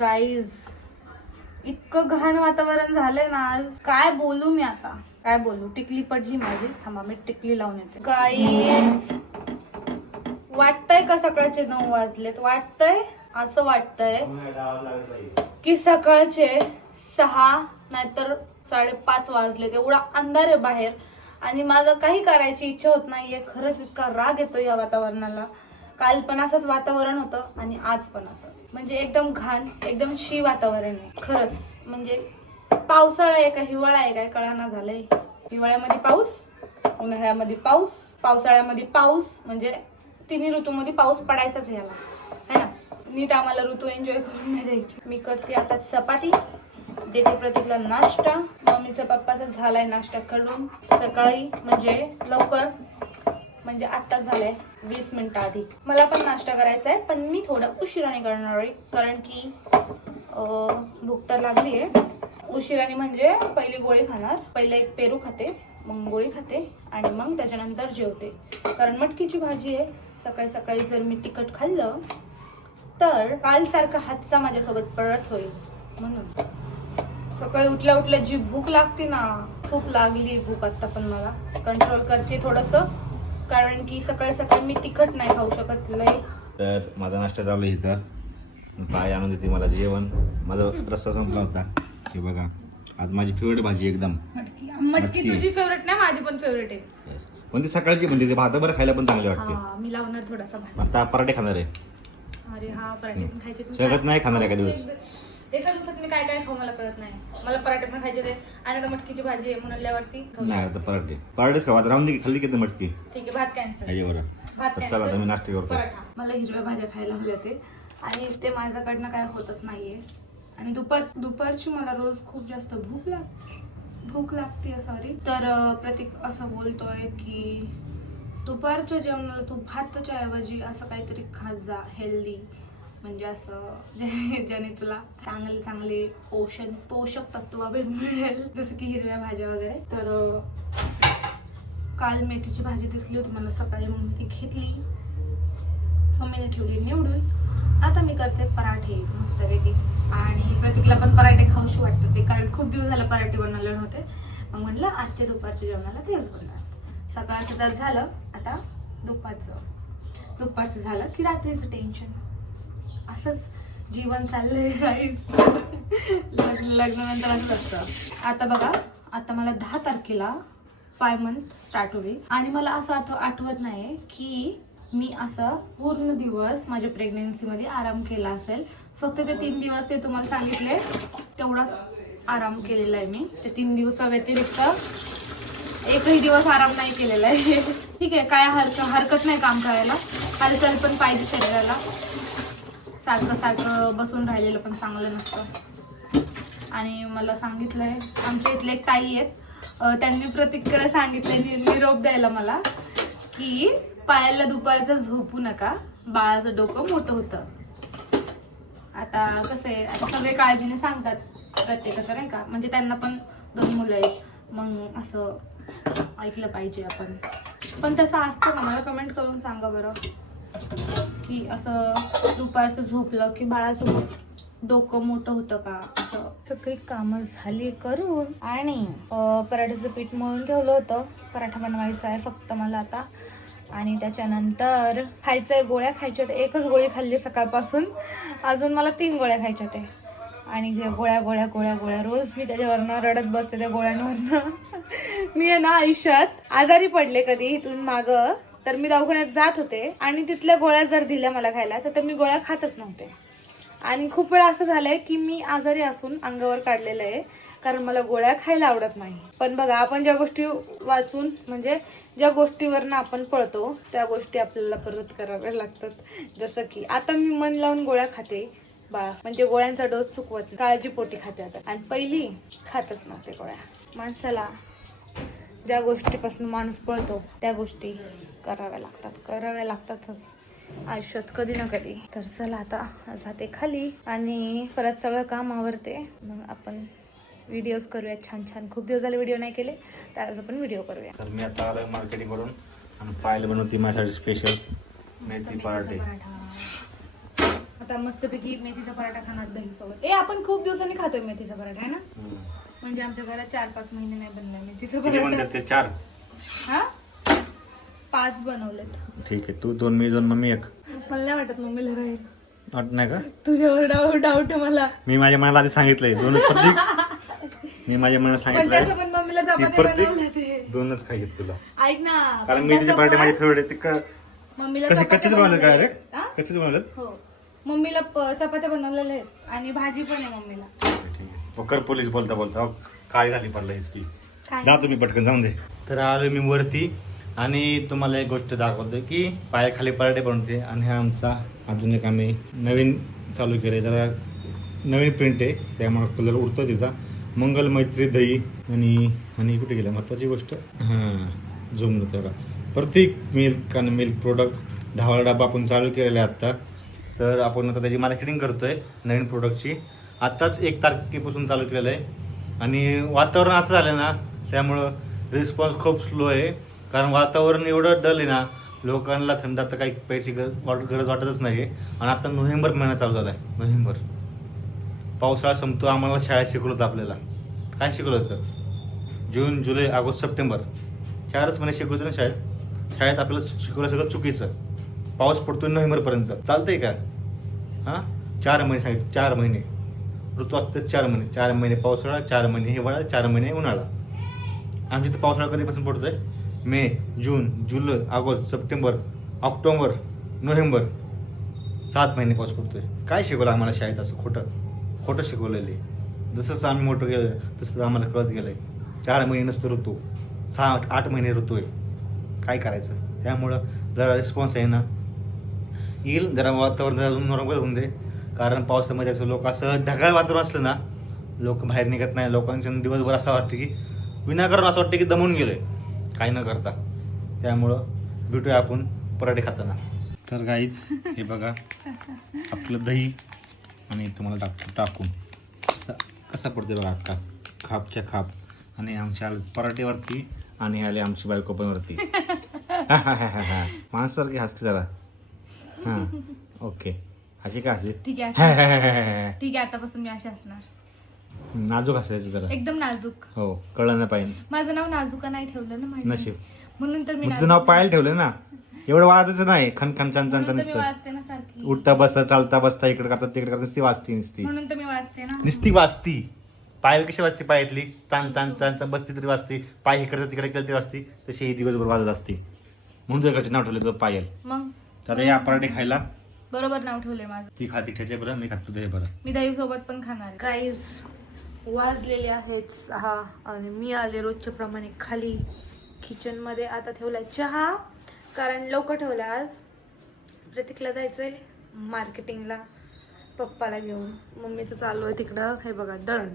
Guys इतकं घाण वातावरण झालंय ना आज. काय बोलू मी आता? काय बोलू? टिकली पडली माझी. थांबा मी टिकली लावून येते. गाईज वाटतंय का सकाळचे नऊ वाजलेत? वाटतंय? असं वाटतंय की सकाळचे सहा नाहीतर साडेपाच वाजलेत. एवढा अंधार आहे बाहेर. आणि माझं काही करायची इच्छा होत नाहीये. खरंच इतका राग येतो या वातावरणाला. काल पण असंच वातावरण होतं आणि आज पण असंच. म्हणजे एकदम घाण एकदम शी वातावरण आहे. खरंच म्हणजे पावसाळा आहे का हिवाळा आहे काय कळाना झालंय. हिवाळ्यामध्ये पाऊस उन्हाळ्यामध्ये पाऊस पावसाळ्यामध्ये पाऊस म्हणजे तिन्ही ऋतूमध्ये पाऊस पडायचाच याला. है ना? नीट आम्हाला ऋतू एन्जॉय करून नाही द्यायची. मी करते आता चपाती. देते प्रतीकला नाश्ता. मम्मीचा पप्पाचा झालाय नाश्ता करून. सकाळी म्हणजे लवकर म्हणजे आत्ताच झालंय. वीस मिनिटं आधी. मला पण नाश्ता करायचा आहे पण मी थोडं उशिराने करणार आहे. कारण की भूक तर लागली आहे उशिराने म्हणजे पहिली गोळी खाणार. पहिले एक पेरू खाते मग गोळी खाते आणि मग त्याच्यानंतर जेवते. कारण मटकीची भाजी आहे. सकाळी सकाळी जर मी तिखट खाल्लं तर कालसारखा हातचा माझ्यासोबत परत होईल. म्हणून. सकाळी उठल्या उठल्या जी भूक लागते ना खूप लागली भूक आत्ता पण मला. कंट्रोल करते थोडंसं. कारण की सकाळी सकाळी मी तिखट नाही खाऊ शकत लय. तर माझा नाश्ता चालू आहे इथं. पाय आणून देते मला जेवण. माझा रस्सा संपला होता. हे बघा आज माझी फेवरेट भाजी एकदम. मटकी. तुझी फेवरेट नाही माझी पण फेवरेट आहे. Yes. पण ती सकाळची म्हणते भात बरं खायला पण चांगली वाटते. हा, मी लावणार थोडासा भात. आता पराठे खाणार आहे. अरे हा पराठे पण खायचे सगळंच नाही खाणार एका दिवस. एका दिवसात मी काय काय खाऊ मला कळत नाही. मला पराठे पण खायचे ते आणि आता मटकीची भाजी आहे म्हणल्यावरती खाऊ. नाही आता पराठे. पराठेच खावा आता राहून दे खाल्ली किती मटकी. ठीक आहे भात कॅन्सल भात तर चला आता मी नाश्ता करतो. पराठा. मला हिरव्या भाज्या खायला हव्या ते आणि ते माझ्याकडनं काय होतच नाहीये. आणि दुपार दुपारची मला रोज खूप जास्त भूक लाग भूक लागते सॉरी तर अं, प्रतीक असं बोलतोय की दुपारच्या जेवणाला तू भाताच्या ऐवजी असं काहीतरी खात जा हेल्दी म्हणजे असं ज्याने तुला चांगले चांगले पोषण पोषक तत्व मिळेल. जसं की हिरव्या भाज्या वगैरे. तर काल मेथीची भाजी दिसली होती. मला सकाळी म्हणून ती घेतली. मम्मीने ठेवली निवडून. आता मी करते पराठे. मस्तपैकी आणि प्रतीकला पण पराठे खाऊशी वाटतं ते. कारण खूप दिवस झाला पराठे बनवले नव्हते. मग म्हणलं आजच्या दुपारच्या जेवणाला तेच बनणार सकाळचं तर झालं. आता दुपारचं. दुपारचं झालं की रात्रीचं टेन्शन असंच जीवन चाललंय राईस लग्न लग्नानंतर असं असतं. आता बघा आता मला दहा तारखेला फाय मंथ स्टार्ट होईल. आणि मला असं आठव आठवत नाही की मी असं पूर्ण दिवस माझ्या प्रेग्नेन्सीमध्ये आराम केला असेल. फक्त ते तीन दिवस ते तुम्हाला सांगितले तेवढाच आराम केलेला आहे मी. ते तीन दिवसाव्यतिरिक्त एकही दिवस आराम नाही केलेला आहे. ठीक आहे काय हरकत हरकत नाही काम करायला. हालचाल पण पाहिजे शरीराला. सारखं सारखं बसून राहिलेलं पण चांगलं नसतं. आणि मला सांगितलंय आमच्या इथले एक ताई आहेत. त्यांनी प्रतीककडे सांगितलंय नि- निरोप द्यायला मला की पायाला दुपारचं झोपू नका बाळाचं डोकं मोठं होतं. आता कसं आहे आता सगळे काळजीने सांगतात प्रत्येकाचं नाही का? म्हणजे त्यांना पण दोन मुलं आहेत. मग असं ऐकलं पाहिजे आपण. पण तसं असतं का? मला कमेंट करून सांगा बरं. की असं दुपारचं झोपलं की बाळाचं मो- डोकं मोठं होतं का? असं. सगळी कामं झाली करून आणि पराठ्याचं पीठ मळून ठेवलं होतं. पराठा बनवायचा आहे फक्त मला आता. आणि त्याच्यानंतर खायचंय गोळ्या खायच्या होत्या एकच गोळी खाल्ली सकाळपासून. अजून मला तीन गोळ्या खायच्या होत्या आणि गोळ्या गोळ्या गोळ्या गोळ्या रोज मी त्याच्यावरनं रडत बसते त्या गोळ्यांवरनं. मी आहे ना आयुष्यात आजारी पडले कधी इथून माग. तर मी दवाखान्यात जात होते आणि तिथल्या गोळ्या जर दिल्या मला खायला तर मी गोळ्या खातच नव्हते. आणि खूप वेळा असं झालंय की मी आजारी असून अंगावर काढलेलं आहे कारण मला गोळ्या खायला आवडत नाही. पण बघा आपण ज्या गोष्टी वाचून म्हणजे ज्या गोष्टीवरनं आपण पळतो त्या गोष्टी आपल्याला परत कराव्या लागतात. जसं की आता मी मन लावून गोळ्या खाते बाळा. म्हणजे गोळ्यांचा डोस चुकवत काळजीपोटी खाते आता. आणि पहिली खातच नव्हते गोळ्या. माणसाला ज्या गोष्टीपासून माणूस पळतो त्या गोष्टी कराव्या लागतात. कराव्या लागतातच. आयुष्यात कधी ना कधी. तर चला आता जाते खाली आणि परत सगळं काम आवरते. मग आपण व्हिडिओज करूया. छान छान. खूप दिवस झाले व्हिडिओ नाही केले तर आज आपण व्हिडिओ करूया. तर मी आता आलोय मार्केटिंग करून आणि पाहिलं बनवते माझ्यासाठी स्पेशल मेथी पराठे. आता मस्तपैकी मेथीचा पराठा खाणार दही सोबत ए आपण खूप दिवसांनी खातोय मेथीचा पराठा आहे ना? म्हणजे आमच्या घरात चार पाच महिने नाही बनला. मेथीचा किती पराठा म्हणतात ते चार? हा? पाच बनवलेत. ठीक आहे तू दोन मी दोन मम्मी एक. मला नाही वाटत मम्मीला राहील वाटत नाही का? तुझ्यावर डाऊट डाऊट मला. मी माझ्या मनाला आधी सांगितलंय दोनच प्रतीक. मी माझ्या मनाला पण सांगितलंय. तसं पण मम्मीला की चपाती बनवल्या प्रत्येक ते. दोनच खायचे तुला? ऐक ना कारण पण मी तिचे तसं पराठे पण माझे फेवरेट आहे ते क- मम्मीला कसे चपात्या कच्चेच बनवले काय रे? बनवलेल्या आहेत. हा? कच्चेच बनवलेत? हो. मम्मीला प- चपात्या बनवलेल्या आहेत. आणि भाजी पण आहे मम्मीला. कर पोलीस बोलता बोलता अहो, काय झाली पडलं की काय? जा तुम्ही पटकन जाऊन दे. तर आलो मी वरती आणि तुम्हाला एक गोष्ट दाखवतो की पायाखाली पराठे बनवते आणि हा आमचा अजून एक आम्ही नवीन चालू केले जरा नवीन प्रिंट आहे त्यामुळे कलर उडतो तिचा. मंगल मैत्री दही आणि आणि कुठे गेलं? महत्वाची गोष्ट? हां झूम त्याला प्रत्येक मिल्क आणि मिल्क प्रोडक्ट ढावळा डबा आपण चालू केलेला आहे आत्ता. तर आपण आता त्याची मार्केटिंग करतोय नवीन प्रोडक्टची आत्ताच एक तारखेपासून चालू केलेलं आहे. आणि वातावरण असं झालं ना त्यामुळं रिस्पॉन्स खूप स्लो आहे. कारण वातावरण एवढं डल आहे ना लोकांना थंड आता काही प्यायची गरज वाट गरज वाटतच नाही आहे आणि आता नोव्हेंबर महिना चालू झाला आहे नोव्हेंबर. पावसाळा संपतो आम्हाला शाळेत शिकवलं होतं आपल्याला. काय शिकवलं होतं? जून जुलै ऑगस्ट सप्टेंबर. चारच महिने शिकवलं होतं ना शाळेत. शाळेत आपल्याला शिकवलं सगळं चुकीचं. पाऊस पडतो नोव्हेंबरपर्यंत. चालतंय का? हां? चार महिने सांगितलं चार महिने. ऋतू असतात चार महिने. चार महिने पावसाळा चार महिने हिवाळा चार महिने उन्हाळा. आमच्या इथं पावसाळा कधीपासून पडतो आहे मे जून जुलै ऑगस्ट सप्टेंबर ऑक्टोबर नोव्हेंबर. सात महिने पाऊस पडतोय. काय शिकवलं आम्हाला शाळेत असं खोटं? खोटं शिकवलेलं. आहे जसंच आम्ही मोठं गेलं तसंच आम्हाला कळत गेलं आहे चार महिने नसतो ऋतू. सहा आठ महिने ऋतू आहे. काय करायचं? त्यामुळं जरा रिस्पॉन्स आहे ना. येईल जरा वातावरण जरा अजून नॉर्मल होऊन दे. कारण पावसामध्ये असं लोक असं ढगाळ वातावरण असलं ना लोक बाहेर निघत नाही. लोकांच्या दिवसभर असं वाटतं की विनाकारण असं वाटतं की दमून गेलोय. काही न करता. त्यामुळं भेटूया आपण पराठे खाताना. तर गाईच हे बघा. आपलं दही आणि तुम्हाला टाक टाकून. कसा कसा पडते बघा का खापच्या खाप. आणि आमच्या आले पराठेवरती आणि आले आमची बायको पण वरती. माणसासारखी हसते जरा. हां. ओके. अशी का हसते ठीक आहे असं- ठीक आहे आतापासून मी अशी असणार. नाजूक हसायचं जरा. एकदम नाजूक. हो कळलं नाही पाहिजे. माझं नाव नाजुका नाही ठेवलं ना माहिती नशीब. म्हणून तर मी मग तुझं नाजूक नाव पायल ठेवलं ना? एवढं वाजायचं नाही. खन खन छान छान म्हणून तर मी नसतं. वाचते ना सारखी. उठता बसता चालता बसता इकडे करतात तिकडे करतात नुसती वाचती नुसती. म्हणून तर मी वाचते ना. नुसती वाचती पायल कशी वाजते पायातली? चांद चांद चांद चांद बसती तरी वाजते. पाय इकडचं तिकडे केलं तरी वाजते. तशी ही दिवसभर वाजत असते. म्हणून तुझ्या घरचे नाव ठेवलं तुझं पायल. मग? तर या पराठे खायला. बरोबर नाव ठेवलंय माझं. ती खाती ठेचे बरं मी खातो हे बरं. मी दही सोबत पण खाणार काहीच वाजलेले आहेत सहा आणि मी आले रोजच्या प्रमाणे खाली. किचनमध्ये आता ठेवलाय चहा कारण लवकर ठेवलाय आज. प्रतीकला जायचंय मार्केटिंगला पप्पाला घेऊन. मम्मीचं चालू आहे तिकडं. हे बघा दळण.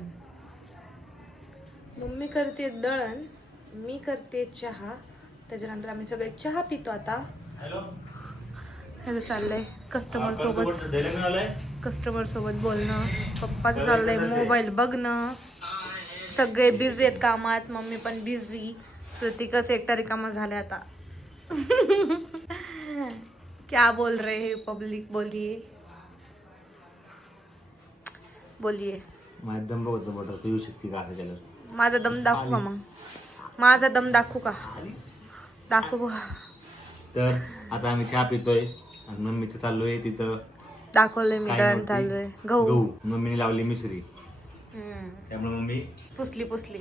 मम्मी करते दळण मी करते चहा. त्याच्यानंतर आम्ही सगळे चहा पितो आता. हॅलो ह्याचं चाललंय कस्टमर सोबत. कस्टमर सोबत बोलणं पप्पाचं चाललंय मोबाईल बघणं. सगळे बिझी आहेत कामात मम्मी पण बिझी प्रतीकच एकटा रिकामा झाले आता. क्या बोल रहे हैं पब्लिक बोलिए. बोलिए. माझ्या दम बघतो बटर. तू येऊ शकते का असं केलं माझा दम दाखवू का मग. माझा दम दाखवू का? दाखवू का? तर आता आम्ही चहा पितोय. आणि मम्मीचं चाललोय तिथं. दाखवलंय मी दळण? चाललोय गहू. गहू. मम्मीने लावली मिसरी. हम्म. त्यामुळे मम्मी पुसली पुसली.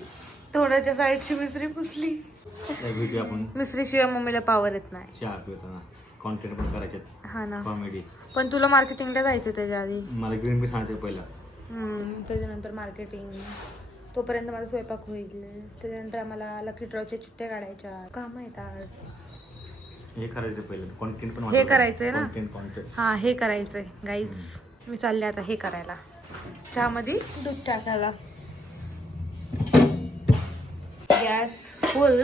तोंडाच्या साईडची मिसरी पुसली. त्या आपण. मिसरीशिवाय मम्मीला पावर येत नाही. चहा पिताना कॉन्टेंट पण करायचे हा ना. कॉमेडी पण तुला मार्केटिंगला जायचं त्याच्या आधी. मला ग्रीन पीस आणायचं पहिला. हम्म, त्याच्यानंतर मार्केटिंग तोपर्यंत माझा स्वयंपाक होईल. त्याच्यानंतर आम्हाला लकी ड्रॉच्या चिठ्ठ्या काढायच्या. काम आहेत आज. हे करायचं पहिलं. कॉन्टेंट पण हे करायचंय ना? कॉन्टेंट कॉन्टेंट हा हे करायचंय. गाईज मी चालले आता हे करायला. चहामध्ये दूध टाकायला. गॅस फुल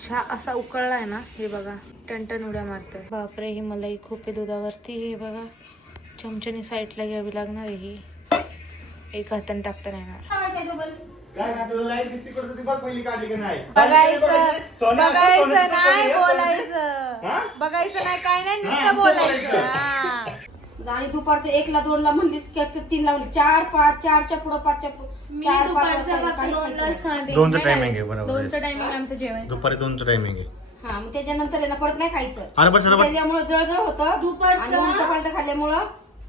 चहा असा उकळलाय ना हे बघा टनटन उड्या मारतोय. बापरे ही मलाई खूप दुधावरती. हे बघा चमच्याने साईडला घ्यावी लागणार ही. एक हाताने टाकता नाही बघायचं. बघायचं नाही बोलायचं. बघायचं नाही काय नाही नुसतं बोलायचं. हा. आणि दुपारचं एकला दोनला म्हणलीस की आता तीनला म्हणली. चार पाच चारच्या पुढं पाचच्या पुढं. मी चार पाच दुपारचं वाजता फक्त काही दोनलाच खायचं नाही. खाते. दोनचं नाही, timing आहे, बरोबर. दोनचं टायमिंग आमचं जेवण. दुपारी दोनचं टायमिंग आहे. हा मग त्याच्यानंतर आहे ना परत नाही खायचं. अरे बस बस. त्याच्यामुळे जळजळ होतं. दुपारचं- आणि उलट पालट खाल्ल्यामुळं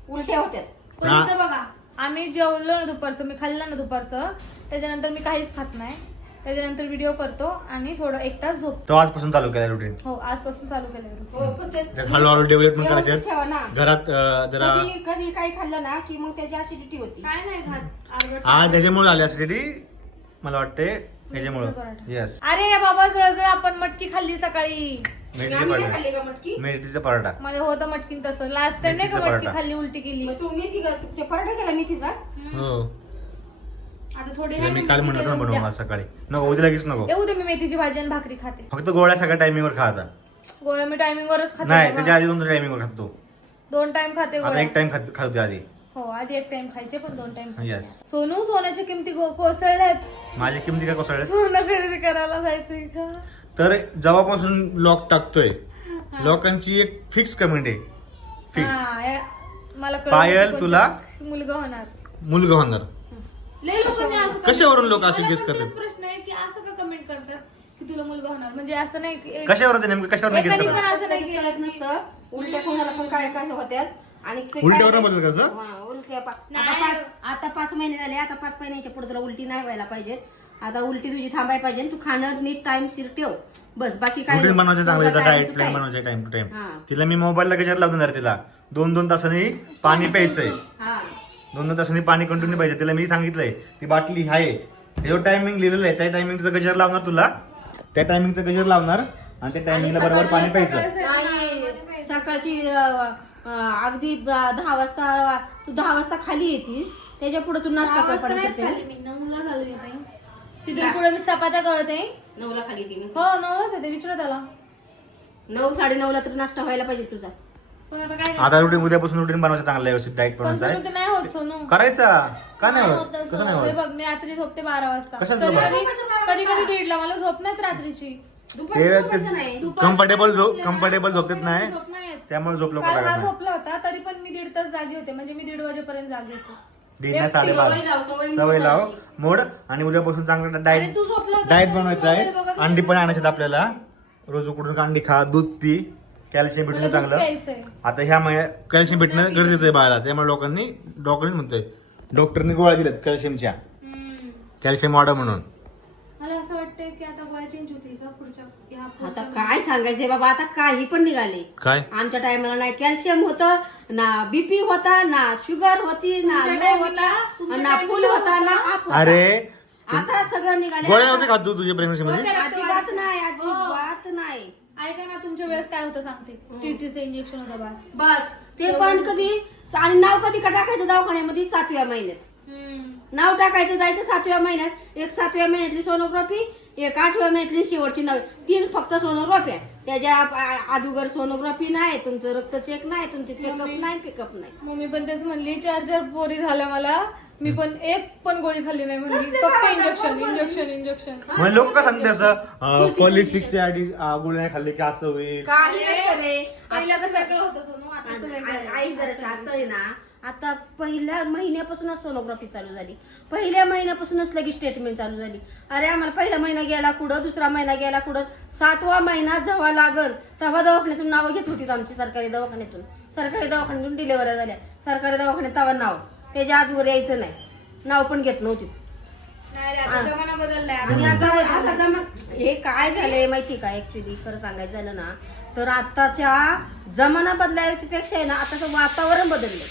उलट्या होत्यात पण हा. इथं बघा आम्ही जेवलो ना दुपारचं मी खाल्लं ना दुपारचं त्याच्यानंतर मी काहीच खात नाही. त्याच्यानंतर व्हिडिओ करतो आणि थोडं एक तास झोप तो आजपासून चालू केला रुटीन हो आजपासून चालू केलं हो, पण तेच- त्यात हळूहळू डेव्हलपमेंट व्यवस्थित करायचे ठेवा ना. घरात अं, जरा कधी कधी काही खाल्लं ना की मग त्याची ऍसिडिटी होती. काय नाही खात. हा त्याच्यामुळे आली ऍसिडिटी मला वाटते त्याच्यामुळं. पराठा. येस अरे बाबा जळजळ आपण मटकी खाल्ली सकाळी. मेथीचा आम्ही नाही पराठा खाल्ली का मटकी? मेथीचा पराठा. मध्ये होतं मटकीन तसं. लास्ट टाइम नाही का मेथीचा मटकी पराठा. खाल्ली उलटी केली? मग तू मेथी ते पराठा केला मेथीचा? हो. आता थोडी तिला आहे मी ना काल म्हणत होतो ते बनवू उद्या. आज सकाळी. नको उद्या लगेच नको. दे मी मेथीची भाजी आणि भाकरी खाते. फक्त गोळ्या सगळ्या टायमिंगवर खा आता. गोळ्या मी टायमिंग वरच खाते नाही बाबा. त्याच्या आधी दोन टायमिंगवर खातो. दोन टाइम खाते आता गोळ्या. एक टाइम खात खातो आधी. हो आधी एक टाइम खायचे पण दोन टाइम येस सोनू सोन्याच्या किमती गो- कोसळल्यात. माझी किमती काय कोसळल्या सोनं खरेदी करायला जायचंय का? तर जेव्हापासून लॉक टाकतोय लोकांची एक फिक्स कमेंट आहे. फिक्स हा, या- मला कळलं पायल, की कोणता तुला? मुलगा होणार. मुलगा होणार. लय लोकांनी असं कशावरून. लोक असे मला guess पण करतात? तेच प्रश्न आहे की असं का कमेंट करतात की तुला मुलगा होणार म्हणजे असं नाही की कशावर ते नेमकं कशावर गेस एकाने पण करतात असं नाही केलं नसतं उलट्या कोणाला पण काय काय होत्यात आणि ते उलट्यावर काय- बदल कसं हा, उलट्या पा- नाही. आता पाच आता पाच महिने झाले आता पाच महिन्याच्या पुढे तुला उलटी नाही व्हायला पाहिजे आता उलटी तुझी थांबायला पाहिजे तू खाणं नीट टाइम सिर ठेव बस बाकी काय रुटीन. बनवायचं चांगलं तुझं डाएट प्लॅन. बनवायचं टाइम टू टाइम हा. तिला मी मोबाईलला गजर लावून देणार तिला दोन दोन तासांनी पाणी प्यायचंय दोन दोन तासांनी पाणी कंटिन्यू पाहिजे. तिला मी सांगितलंय ती बाटली आहे जो टायमिंग लिहिलेलं आहे त्या टायमिंगचं गजर लावणार तुला. त्या टायमिंगचं गजर लावणार आणि त्या टायमिंगला बरोबर पाणी प्यायचं. नाही सकाळची अं, अं, अगदी ब- दहा वाजता तू दहा वाजता खाली येतीस त्याच्या पुढे तू नाश्ता कर वाजता पाणी करते मी, नऊला खाल्ली होती. तिथून पुढे मी चपात्या कळते नऊला खाली ती हो नऊलाच येते विचारा त्याला. नऊ साडे नऊला तर नाश्ता व्हायला पाहिजे तुझा. पण आता काय आता रुटीन उद्यापासून रुटीन बनवायचं चांगलं आहे व्यवस्थित डाएट पण बनवायचं सोनू ते नाही होत सोनू. आहे करायचा? का नाही नाही होत? होत कसं. नाही हे होत? बघ मी रात्री झोपते बारा वाजता. कशाला कधी झोपा? कधी कधी दीडला मला झोप नाहीत रात्रीची. ते कम्फर्टेबल झोप कम्फर्टेबल झोपतेत नाही. झोप नाही. येत. त्यामुळे झोप लवकर काल लागत हा नाही. झोपला होता तरी पण मी दीड तास जागी होते. म्हणजे मी दीड वाजेपर्यंत जागी होते. दीड नाही सवय लाव, साडेबारा सवय सवय मोड लाव. करायची. मोड. आणि उद्यापासून चांगलं आणि डाएट तू झोपला होता डाएट तरी बनवायचं आहे. अंडी पण आणायचे आपल्याला. रोज उकडून अंडी खा दूध पी. कॅल्शियम भेटणं चांगलं. आता ह्या महिन्यात कॅल्शियम भेटणं गरजेचं आहे बाळाला. त्यामुळे लोकांनी डॉक्टरच म्हणतोय. डॉक्टरने गोळ्या दिल्यात कॅल्शियमच्या. कॅल्शियम वाढा म्हणून. मला असं वाटतंय की आता गोळ्या चेंज होतील का पुढच्या या आता काय सांगायचंय बाबा? आता काही पण निघाले. काय? आमच्या टायमाला नाही. कॅल्शियम होतं ना बीपी होता ना शुगर होती ना तुमच्या होता तुमच्या ना फुल होता. ना होता. अरे आता सगळं निघाले. गोळ्या नव्हते खात तू तुझ्या प्रेग्नन्सी मध्ये? अजिबात नाही. अजिबात नाही. ऐका ना तुमच्या वेळेस काय होतं सांगते. टीटीचं इंजेक्शन होतं बस. बस. ते पण कधी आणि नाव कधी का टाकायचं दवाखान्यामध्ये? सातव्या महिन्यात. नाव टाकायचं जायचं सातव्या महिन्यात. एक सातव्या महिन्यातली सोनोग्राफी एक आठव्या महिन्यातली शेवटची नव तीन फक्त सोनोग्राफ्या त्याच्या आ- अगोदर सोनोग्राफी नाही तुमचं रक्त चेक नाही तुमचे चेकअप नाही पिकअप नाही. मम्मी पण तेच म्हणली चार चार पोरी झाल्या मला. मी पण एक पण गोळी खाल्ली नाही म्हणली. फक्त इंजेक्शन इंजेक्शन इंजेक्शन म्हणजे लोक काय सांगते असं फॉलिक सिक्सच्या आधी अं, गोळ्या नाही खाल्ले की असं होईल? काही नसतं रे? पहिलं आता तर सगळं होतं सोनू आता? आई जरा आता आहे ना. आता पहिल्या महिन्यापासूनच सोनोग्राफी चालू झाली. पहिल्या महिन्यापासूनच लगेच ट्रीटमेंट चालू झाली. अरे आम्हाला पहिला महिना गेला कुठं दुसरा महिना गेला कुठं सातवा महिना जेव्हा लागल तेव्हा दवाखान्यातून नावं घेत होती आमची सरकारी दवाखान्यातून. सरकारी दवाखान्यातून डिलेवऱ्या झाल्या. सरकारी दवाखान्यात तेव्हा नाव. त्याच्या आधीवर यायचं नाही. नाव पण घेत नव्हती नाही रे, आता जमाना बदललाय. आणि आता जमा हे काय झालंय माहिती का? ऍक्च्युली खरं सांगायचं झालं ना तर आताच्या जमाना बदलायपेक्षा आहे ना आताचं वातावरण बदललंय.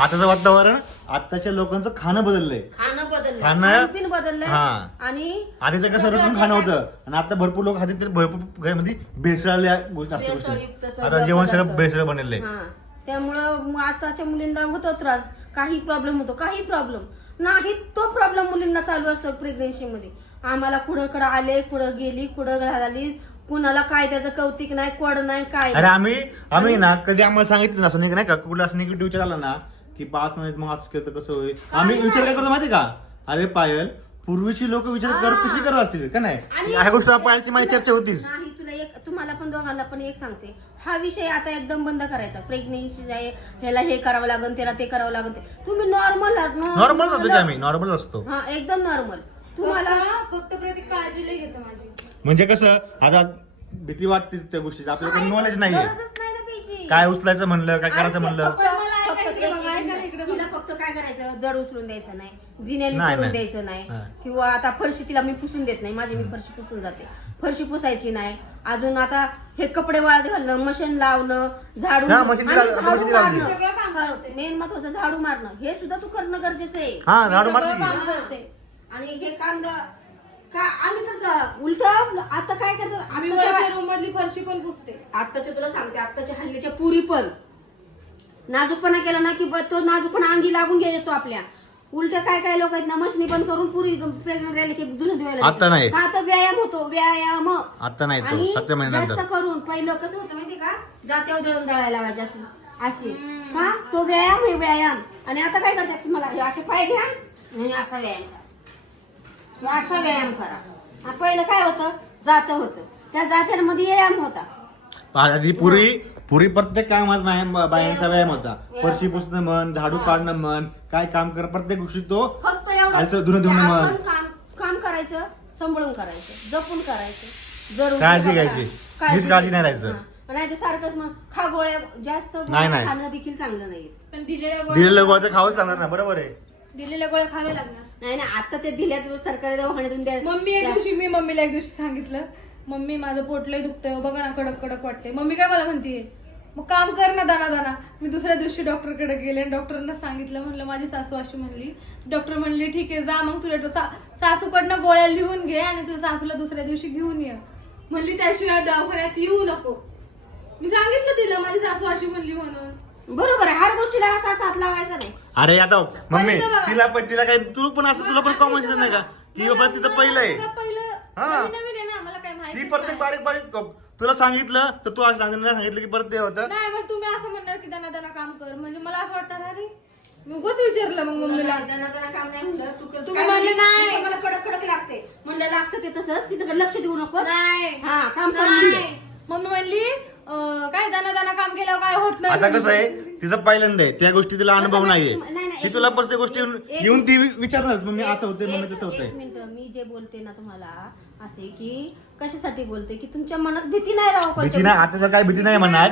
आताचं वातावरण आताच्या लोकांचं खाणं बदललंय. खाणं बदललंय. खाणं- बदललंय. हा. आणि आधीचं कसं रुटीन खाणं होतं. आणि आता भरपूर लोक खाते तर भरपूर घरामध्ये भेसळल्या गोष्टी असतात भेसळयुक्त गोष्टी. सगळं आता जेवण सगळं पदार्थ. भेसळ बनलेलं आहे. हा. त्यामुळं आताच्या मुलींना होतो त्रास. काही प्रॉब्लेम होतो काही प्रॉब्लेम नाही तो प्रॉब्लेम मुलींना चालू असतो प्रेग्नेन्सी मध्ये. आम्हाला कुठं कडं आले कुठं गेली कुठं झाली कुणाला काय त्याचं कौतिक नाही कोड नाही काय अरे आम्ही आम्ही ना कधी आम्हाला सांगितलं ना असं नाही नाही का? कुठला असं निगेटिव्ह विचार आला ना की पास नाही मग असं केलं तर कसं होईल? आम्ही विचार काय करतो माहिती का? अरे पायल पूर्वीची लोक विचार कर कशी करत असतील का नाही? ह्या गोष्ट पायलची माझी चर्चा होतीच. नाही तुला एक तुम्हाला पण दोघांना पण एक सांगते. हा विषय आता एकदम बंद करायचा. प्रेग्नेन्सी आहे ह्याला हे करावं लागेल त्याला ते करावं लागेल तुम्ही नॉर्मल नॉर्मल आम्ही? नॉर्मल असतो. हा एकदम नॉर्मल तुम्हाला मला फक्त प्रत्येक काळजी लई घेतं माझी. म्हणजे कसं आता भीती वाटते त्या गोष्टीची. आपल्याला काही नॉलेज नाहीये. गरजच नाही ना. काय उचलायचं म्हणलं काय करायचं आणि ते म्हणलं? फक्त- मला इकडे बघा, तिला फक्त काय करायचं? जड उचलून द्यायचं नाही. जिन्याने नाही, सोडून नाही. द्यायचं नाही हा. किंवा आता फरशी तिला मी पुसून देत नाही माझी मी फरशी पुसून जाते फरशी पुसायची नाही अजून आता हे कपडे वाळत घालणं मशीन लावणं झाडू हा, machine आणि झाडू machine. मारणं. सगळं काम हा, करते. मेन महत्वाचं झाडू मारणं हे सुद्धा तू करणं गरजेचं आहे हा झाडू सगळं मारते काम. करते आणि हे कांदा का आम्ही तसं उलट आता काय करतात आम्ही रूम मधली फरशी पण पुसते आत्ताच्या तुला सांगते आत्ताच्या हल्लीच्या पुरी पण नाजूकपणा केला ना की ब- तो नाजूकपणा अंगी लागून घेतो आपल्या उलट काय काय लोक आहेत ना मशनी बंद करून पुरी प्रेग्नंट राहिले की धुणं धुवायला आता नाही. का तर व्यायाम होतो व्यायाम. आता नाही तो आणि सत्य महिन्यानंतर. जास्त करून पहिलं कसं होतं माहिती का जात्यावर दळण दळायला लावायचे असे असे. का? तो व्यायाम आहे व्यायाम. आणि आता काय करतात तुम्हाला हे असे पाय घ्या आणि असा व्यायाम करा. हे असा व्यायाम करा. आणि पहिलं काय होतं? जात होतं. त्या जात्यांमध्ये व्यायाम होता. आधी पुरी पुरी प्रत्येक कामात व्यायाम बायांचा व्यायाम होता फरशी पुसणं म्हण झाडू काढणं म्हण काय काम कर प्रत्येक गोष्टी तो फक्त आलचं एवढं धुणं धुणं आपण म्हण. काम काम करायचं सांभाळून करायचं जपून करायचं जरूर काळजी करा. घ्यायची. हीच काळजी नाही राहायचं. हा. नाही ते सारखंच मग खा गोळ्या जास्त नाही, गोळ्या नाही. खाणं देखील चांगलं नाही पण दिलेल्या गोळ्या दिलेलं तर खावंच लागणार ना बरोबर आहे दिलेल्या गोळ्या खावे लागणार नाही ना आता ते दिल्यात सरकारी दवाखान्यातून द्या मम्मी एक दिवशी मी मम्मीला एक दिवशी सांगितलं मम्मी माझं पोट लय दुखतंय बघा ना कडक कडक वाटते मम्मी काय मला म्हणतीये मग काम कर ना दाना दाना. मी दुसऱ्या दिवशी डॉक्टरकडे गेले आणि डॉक्टरांना सांगितलं म्हणलं माझी सासू अशी म्हणली. डॉक्टर म्हणली ठीक आहे जा मग तुझ्या सा- सासूकडनं गोळ्या लिहून घे आणि तुझ्या सासूला दुसऱ्या दिवशी घेऊन ये. म्हणली त्याशिवाय दवाखान्यात येऊ नको. मी सांगितलं तिला माझी सासू अशी म्हणली म्हणून. बरोबर आहे. हर गोष्टीला असा साथ लावायचा नाही. अरे आता मम्मी बघा. तिला पण तिला काय तू पण असं तुला पण कॉमन सेन्स नाही का? की बाबा तिचं पहिलं आहे. तुला पहिलं हा. नवीन नवीन आहे ना. मला काय ती माहिती प्रत्येक बारीक बारीक तुला सांगितलं तर तू असं सांगितलं नाही सांगितलं की परत ते होतं. नाही मग तुम्ही असं म्हणणार की दाना दाना काम कर. म्हणजे मला असं वाटतं अरे मी उगाच विचारलं मग मम्मीला. काम नाही म्हणलं. तू कर- तुम्ही काय म्हणले? म्हणली? नाही. मला कडक कडक लागते. म्हणलं लागतं ते तसंच तिथं लक्ष देऊ नको नाही. हा काम नाही. मम्मी म्हणली अं, काय दाना दाना काम केल्यावर काय होत नाही आता कसं आहे तिचं पहिल्यांदा आहे. त्या गोष्टी तिला अनुभव नाहीये. नाही, नाही, ती तुला प्रत्येक गोष्टी येऊन- ती विचारणारच मम्मी असं होते मम्मी तसं होतंय. एक मिनिट मी जे बोलते ना तुम्हाला असे की कशासाठी बोलते? की तुमच्या मनात भीती नाही राहू भीती नाही आता तर काय भीती नाही म्हणणार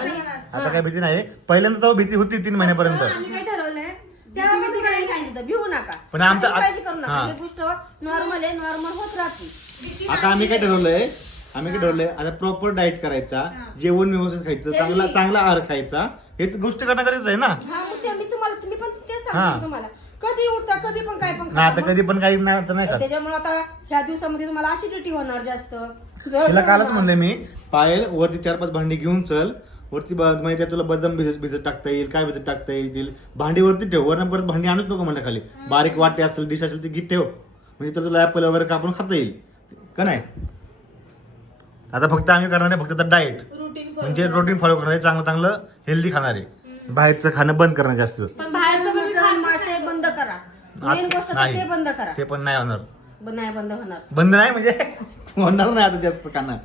आता काय भीती नाही. पहिल्यांदा तर भीती होती तीन महिन्यापर्यंत. आम्ही काय ठरवलंय? तेव्हा मी तुम्हाला सांगितलं भिवू नका. पण आमचं- काही काळजी करू नका. हा. ही गोष्ट नॉर्मल आहे नॉर्मल होत राहते. आता आम्ही काय ठरवलंय? आम्ही काय ठरवलंय? आता प्रॉपर डाएट करायचा जेवण व्यवस्थित खायचं चांगला चांगला आहार खायचा. हेच गोष्ट करणं गरजेचं आहे ना. हा मग ते मी तुम्हाला तुम्ही पण तेच हा. सांगते तुम्हाला. कधी उठता कधी पण काय पण ना. आता कधी पण काही नाही आता नाही खात त्याच्यामुळे आता ह्या दिवसामध्ये तुम्हाला असिडिटी होणार जास्त. तिला कालच म्हणलं मी पायल वरती चार पाच भांडी घेऊन चल. वरती ब- म्हणजे तुला बदाम भिजत भिजत टाकता येईल काय भिजत टाकता येईल भांडी वरती ठेव वरनं परत भांडी आणूच नको म्हणलं खाली. बारीक वाटे असेल डिश असेल ती गीत ठेव. म्हणजे तर तुला ऍपल वगैरे कापून खाता येईल. का नाही? आता फक्त आम्ही करणार आहे फक्त आता डाएट रुटीन म्हणजे प्रोटीन फॉलो करणार आहे चांगलं चांगलं हेल्दी खाणार आहे. बाहेरचं खाणं बंद करणं जास्त. पण बाहेरचं पण मी मटण, खात मासे बंद करा मेन गोष्ट तर नाही. ते बंद करा. ते पण नाही होणार. ब- नाही बंद होणार. बंद नाही म्हणजे होणार नाही आता जास्त खाणं.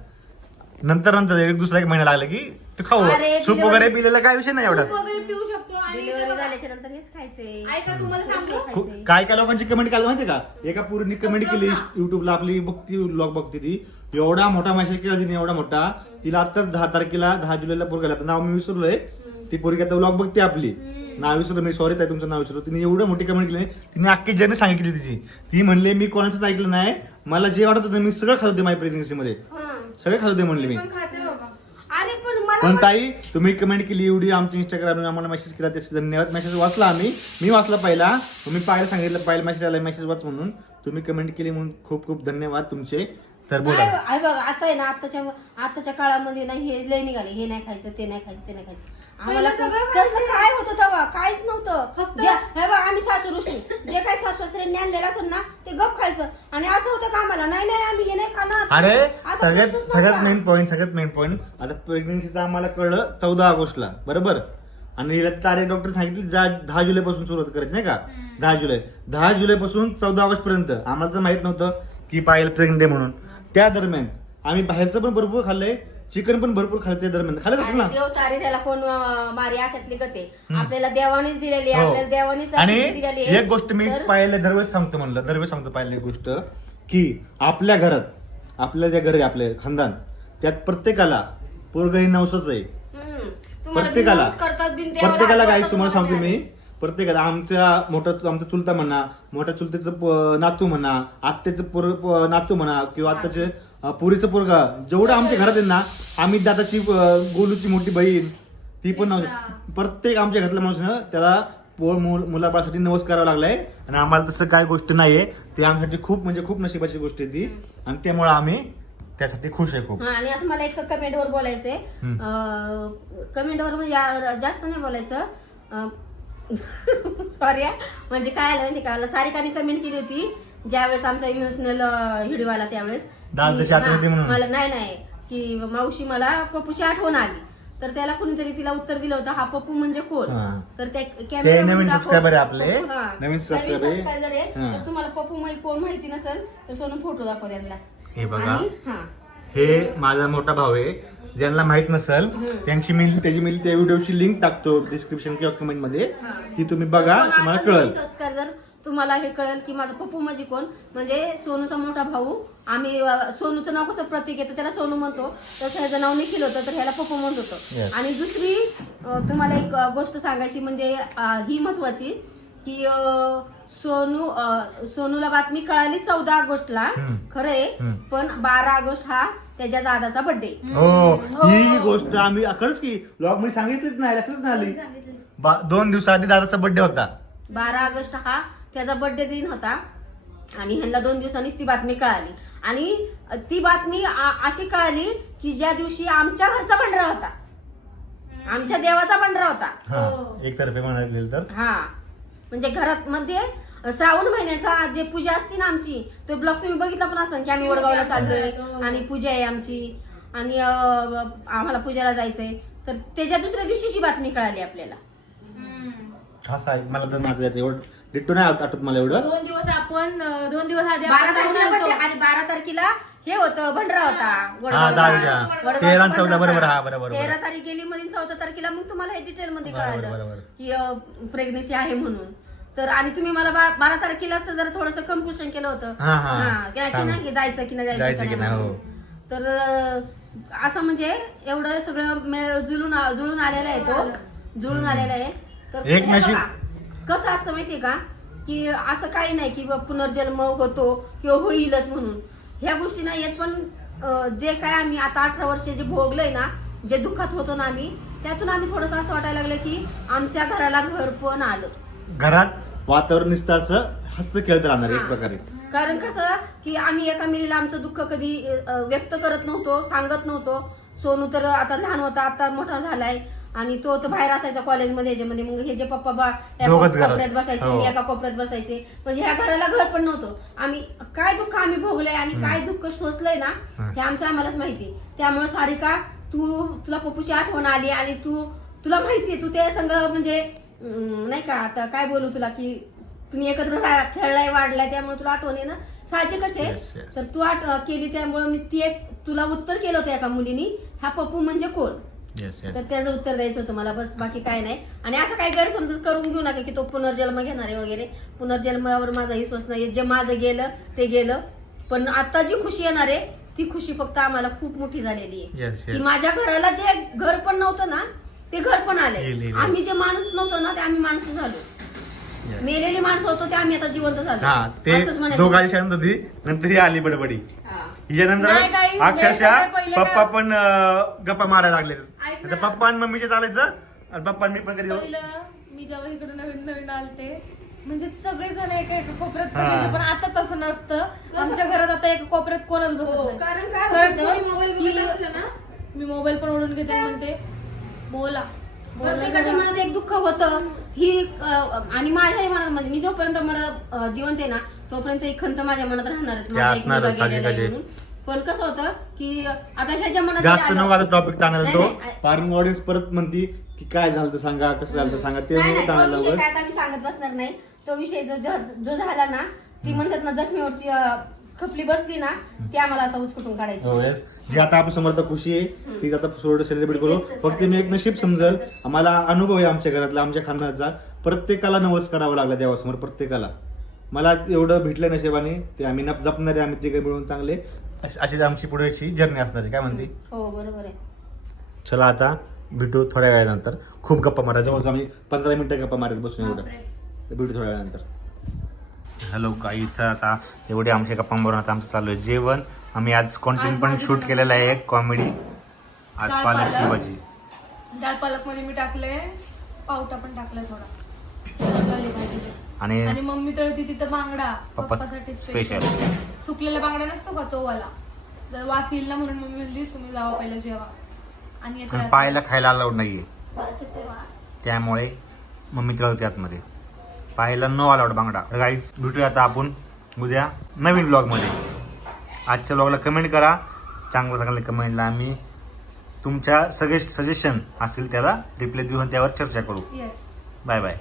नंतर नंतर एक दुसरा एक महिना लागला की ते खाऊ सूप delivery- वगैरे पिलेला काय विषय नाही एवढा. सूप वगैरे पिऊ शकतो आणि इथे डिलिव्हरी बघा, झाल्याच्यानंतर हेच खायचंय. ऐका तुम्हाला सांगू? खूप- काय काय लोकांची कमेंट काढली माहिती का? एका पूर्ण कमेंट केली युट्यूबला आपली बघती ब्लॉग बघते ती. एवढा मोठा मेसेज केला तिने एवढा मोठा. तिला आता दहा तारखेला दहा जुलैला पोरगाला आता नाव मी विसरलोय. ती पोरगी आता ब्लॉग बघते आपली. नाव विसरलो मी सॉरी ताई तुमचं नाव विसरलो. तिने एवढं मोठी कमेंट केली तिने अख्खी जर्नी सांगितली तिची. ती म्हणले मी कोणाचंच ऐकलं नाही. मला जे वाटत होतं मी सगळं खात होते माझ्या प्रेग्नेन्सी मध्ये. सगळे खात होते म्हणले मी. पण ताई तुम्ही कमेंट केली एवढी आमच्या इंस्टाग्रामवर आम्हाला मेसेज केला त्याचे धन्यवाद. मेसेज वाचला आम्ही. मी वाचला पहिला. तुम्ही पाहायला सांगितलं पाहिलं मेसेज आला मेसेज वाच म्हणून. तुम्ही कमेंट केली म्हणून खूप खूप धन्यवाद तुमचे. तर बोला. आहे बघा आता आहे ना आताच्या आताच्या काळामध्ये ना हे लय निघाले. हे नाही खायचं ते नाही खायचं ते नाही खायचं. आम्हाला पहिलं सगळं तसं काय होतं तेव्हा? काहीच नव्हतं. जे- हे बघा आम्ही सासू ऋषी. जे काही सासू सासरे ज्ञान दिलं असेल ना ते गप खायचं. आणि असं होतं का आम्हाला? नाही नाही आम्ही हे नाही खाणार. अरे सगळ्यात प्रश्नच सगळ्यात नव्हता. मेन पॉईंट सगळ्यात मेन पॉईंट आता प्रेग्नेन्सीचं आम्हाला कळलं चौदा ऑगस्टला. बरोबर? आणि हिला तारीख डॉक्टर सांगितली जा दहा जुलै पासून सुरुवात करायची नाही का? दहा जुलै. दहा जुलै पासून चौदा ऑगस्ट पर्यंत आम्हाला तर माहीत नव्हतं की पायल प्रेग्नेंट आहे म्हणून. त्या दरम्यान आम्ही बाहेरचं पण भरपूर खाल्लंय. चिकन पण भरपूर खाते दरम्यान. खाल्लं असेल ना त्याला कोण अं, मारी अशातली गते आपल्याला देवानेच दिलेली आहे आपल्याला देवानेच हो. आणि दिलेली आहे. एक गोष्ट मी तर- पाहिलं दरवेळेस सांगतो म्हणलं दरवेळेस सांगतो पाहिलं एक गोष्ट की आपल्या घरात आपल्या ज्या घर आपले खानदान त्यात प्रत्येकाला पोरग ही नवसच आहे. हम्म. तुम्हाला प्रत्येकाला. बिनधास्त करतात, प्रत्येकाला हात काही करतात तुम्हाला सांगतो मी. प्रत्येकाला आमच्या मोठा आमचा चुलता म्हणा मोठ्या चुलत्याचं प- नातू म्हणा आत्याचं पोर प- नातू म्हणा किंवा आत्ताचे पोरीचं पोरगा. जेवढं आमच्या घरात आहे ना आम्ही दादाची गोलूची मोठी बहीण ती पण प्रत्येक आमच्या घरातल्या माणूस ना त्याला पोर मुल- मुलाबाळासाठी नवस करावा लागलाय. आणि आम्हाला तसं काय गोष्ट नाहीये. ते आमच्यासाठी खूप म्हणजे खूप नशिबाची गोष्ट आहे ती. आणि त्यामुळे आम्ही त्यासाठी खुश आहे खूप. आणि आता मला एक कमेंटवर बोलायचंय. कमेंटवर म्हणजे जास्त नाही बोलायचं. सॉरी म्हणजे काय आलं माहिती का? सारिकाने कमेंट केली होती. ज्यावेळेस आमचा इमोशनल व्हिडिओ आला त्यावेळेस दाल की- तशी आठवण येते म्हणून. मला नाही नाही की मावशी मला पप्पूची आठवण आली तर त्याला कुणीतरी तिला उत्तर दिलं होतं हा पप्पू म्हणजे कोण हा. तर त्या नवीन दाखव- subscriber आहे आपले. पप्पू, हा. नवीन subscriber आहे. subscriber आहे. हा. तर तुम्हाला पप्पू म्हणजे कोण माहिती नसेल तर सोनू फोटो दाखव त्यांना हे बघा आणि हा हे माझा मोठा भाऊ आहे ज्यांना माहीत नसेल त्यांची मी त्याची मी त्या व्हिडिओची लिंक टाकतो डिस्क्रिप्शन किंवा कमेंटमध्ये ती तुम्ही बघा तुम्हाला कळेल जर तुम्हाला हे कळेल की माझा पप्पू म्हणजे कोण? म्हणजे सोनूचा मोठा भाऊ. आम्ही सोनूचं नाव कसं प्रतीक येतं त्याला सोनू म्हणतो. तसं ह्याचं नाव निखिल होतं तर ह्याला पप्पू म्हणत होतो. आणि दुसरी तुम्हाला एक गोष्ट सांगायची म्हणजे ही महत्वाची की सोनू सोनूला बातमी कळाली चौदा ऑगस्टला. हम्म. खरं आहे हम्म. पण बारा ऑगस्ट हा त्याच्या दादाचा बर्थडे हो. ही. गोष्ट आम्ही खरंच की ब्लॉगमध्ये सांगितलीच नाही लक्षच नाही दोन दिवसाआधी दादाचा बर्थडे होता. बारा ऑगस्ट हा त्याचा बर्थडे दिन होता. आणि ह्यांना दोन दिवसांनीच ती बातमी कळाली. आणि ती बातमी अशी कळाली की ज्या दिवशी आमच्या घरचा पांढरा होता. आमच्या देवाचा पांढरा होता. हा एक तर्फे म्हणायला गेलं तर? हा. म्हणजे घरात मध्ये श्रावण महिन्याचा जे पूजा असते ना आमची तो ब्लॉग तुम्ही बघितला पण असेल की आम्ही वडगावला चाललोय आणि पूजा आहे आमची. आणि आम्हाला पूजेला जायचंय. तर त्याच्या दुसऱ्या दिवशीची बातमी कळाली आपल्याला. हा मला तर माझं याचं एवढं डिट्टो नाही आठ- आठवत मला एवढं दोन दिवस आपण अं, दोन दिवस आधी बारा आपण जाऊन तारखेला आलतो. आणि बारा तारखेला हे होतं भंडरा होता हा वडगावचा. दहावीच्या वडगावचा तेरा आणि चौदा भंडारा बरोबर होता. हा बरोबर बरोबर तेरा तारीख गेली मध्ये चौदा तारखेला मग तुम्हाला हे डिटेल मध्ये बरोबर, कळालं बरोबर. की प्रेग्नेन्सी आहे म्हणून तर आणि तुम्ही मला बा- बारा तारखेलाच जरा थोडस कन्फ्युजन केलं होतं हा, हा. की नाही- की सांग. नाही की जायचं की नाही जायचं जायचं की की नाही, नाही हो. म्हणून. तर अं, असं म्हणजे एवढं सगळं मे- जुळून आ- जुळून आलेलं आहे तो जुळून आलेला आहे तर एक हे नशीब- बघा, कसं असतं माहितीये का? की असं काही नाही की बा पुनर्जन्म होतो किंवा होईलच म्हणून. ह्या गोष्टी नाही येत पण अं, जे काय आम्ही आता अठरा वर्ष जे भोगलोय ना जे दुःखात होतो ना आम्ही त्यातून आम्ही थोडस असं वाटायला लागलं की आमच्या घराला घर पण आलं. घरात वातावरण निसताचं हस्त खेळत राहणार एक हा. प्रकारे. कारण कसं की आम्ही एका मिलीला आमचं दुःख कधी अं, व्यक्त करत नव्हतो सांगत नव्हतो. सोनू तर आता लहान होता आता मोठा झालाय. आणि तो तर बाहेर असायचा कॉलेजमध्ये ह्याच्यामध्ये मग हे जे पप्पा बा त्या दोघंच घरात. कोपऱ्यात बसायचे हो. मी एका कोपऱ्यात बसायचे म्हणजे ह्या घराला घर पण नव्हतं आम्ही काय दुःख आम्ही भोगलंय आणि काय दुःख सोसलंय ना हं. हे आमचं आम्हालाच माहिती त्यामुळे सारिका तू तुला पप्पूची आठवण आली आणि तू तुला माहितीये तू त्या संग म्हणजे अं, नाही का आता काय बोलू तुला की तुम्ही एकत्र खेळलाय वाढलाय त्यामुळे तुला आठवण आहे ना साहजिकच आहे yes. तर तू आठ केली त्यामुळे मी ती एक तुला उत्तर केलं होतं एका मुलीनी हा पप्पू म्हणजे कोण येस येस तर त्याचं उत्तर द्यायचं होतं मला बस बाकी काय नाही आणि असं काही गैरसमज करून घेऊ नका की तो पुनर्जन्म घेणार आहे वगैरे पुनर्जन्मावर माझा विश्वास नाही जे माझं गेलं ते गेलं पण आता जी खुशी येणार आहे ती खुशी फक्त आम्हाला खूप मोठी झालेली आहे yes. की माझ्या घराला जे घर पण नव्हतं ना ते घर पण येईल, आले येईल. आम्ही जे माणूस नव्हतो ना ते आम्ही माणसं झालो Yes. मेलेली माणसं होतो ते आम्ही आता जिवंत हा झालो ते असंच म्हणायचं. दोघांची शांत होती नंतर ही आली बडबडी हा. हिच्यानंतर नाही, अक्षरशः नाही, पहिले पप्पा पण अं, गप्पा मारायला लागले ऐक आता ना. पप्पा आणि मम्मीचे चालायचं आणि पप्पा आणि मी पण कधी जाऊ पहिलं मी जेव्हा इकडे नवीन नवीन आलते म्हणजे सगळे जण एका एका कोपऱ्यात हा. बसायचे पण आता तसं नसतं आमच्या घरात आता एका कोपऱ्यात कोणच बसत हो, नाही. कारण काय कारण होतं कोणी मोबाईल की- बघत असलं ना मी मोबाईल पण ओढून घेते आणि म्हणते बोला प्रत्येकाच्या. मनात एक दुःख होतं ही अं, आणि माझ्याही मनात म्हणजे मी जोपर्यंत मला अं, जिवंत आहे ना तोपर्यंत ही खंत माझ्या मनात राहणारच. ते माझा एक असणारच, मुलगा गेलेला आहे साहजिकच आहे. म्हणून. पण कसं होतं की आता ह्याच्या मनात जास्त आलं- नको आता टॉपिक ताणायला नाही, तो. नाही, पार्किंग ऑडियन्स परत म्हणती की काय झालं तर सांगा कसं झालं तर सांगा ते नाही, नको नाही, तो ताणायला विषय उगाच. काय आता मी सांगत बसणार नाही. तो विषय जो जो जो झाला ना ती म्हणतात ना जखमीवरची अं, खपली बसली ना ती आम्हाला आता उचकुटून काढायची. हो येस जी आता आपण समर्थ खुशी आहे ती आता सोड सेलिब्रेट करू. फक्त मी एक नशीब समजल आम्हाला अनुभव आहे आमच्या घरातला आमच्या खानदानाचा. प्रत्येकाला नवस करावा लागला देवासमोर प्रत्येकाला. मला एवढं भेटलं नशिबाने ते आम्ही नप जपणारे आम्ही तिघे मिळून चांगले. अशी अशीच आमची पुढेची जर्नी असणार आहे काय म्हणते? हो बरोबर आहे. चला आता भेटू थोड्या वेळानंतर. खूप गप्पा मारा जवळ आम्ही पंधरा मिनिटं गप्पा मारत बसून एवढं. तर भेटू थोड्या वेळानंतर. हॅलो काही इथं आता एवढे आमच्या गप्पा मारून आता आमचं चालू आहे. जेवण आम्ही आज कॉन्टेंट पण शूट केलेलं आहे एक कॉमेडी आज पालकची पालक. भाजी डाळ पालकमध्ये मी टाकले पावटा पण टाकलाय थोडा. झाली भाजी. आणि मम्मी तळती तिथं बांगडा पप्पा पप्पासाठी स्पेशल सुकलेला बांगडा नसतो का तो वाला? जर वास येईल ना म्हणून मम्मी म्हणली तुम्ही जावा पहिला जेवा. आणि पायाला खायला अलाउड नाहीये. त्यामुळे मम्मी होती आतमध्ये. पाहायला न अलाउड बांगडा. गाईज भेटूया आता आपण उद्या नवीन ब्लॉगमध्ये आजच्या ब्लॉगला कमेंट करा. चांगलं चांगलं कमेंटला आम्ही तुमच्या सगळे सजेशन असतील त्याला रिप्लाय देऊन त्यावर चर्चा करू. Yes bye bye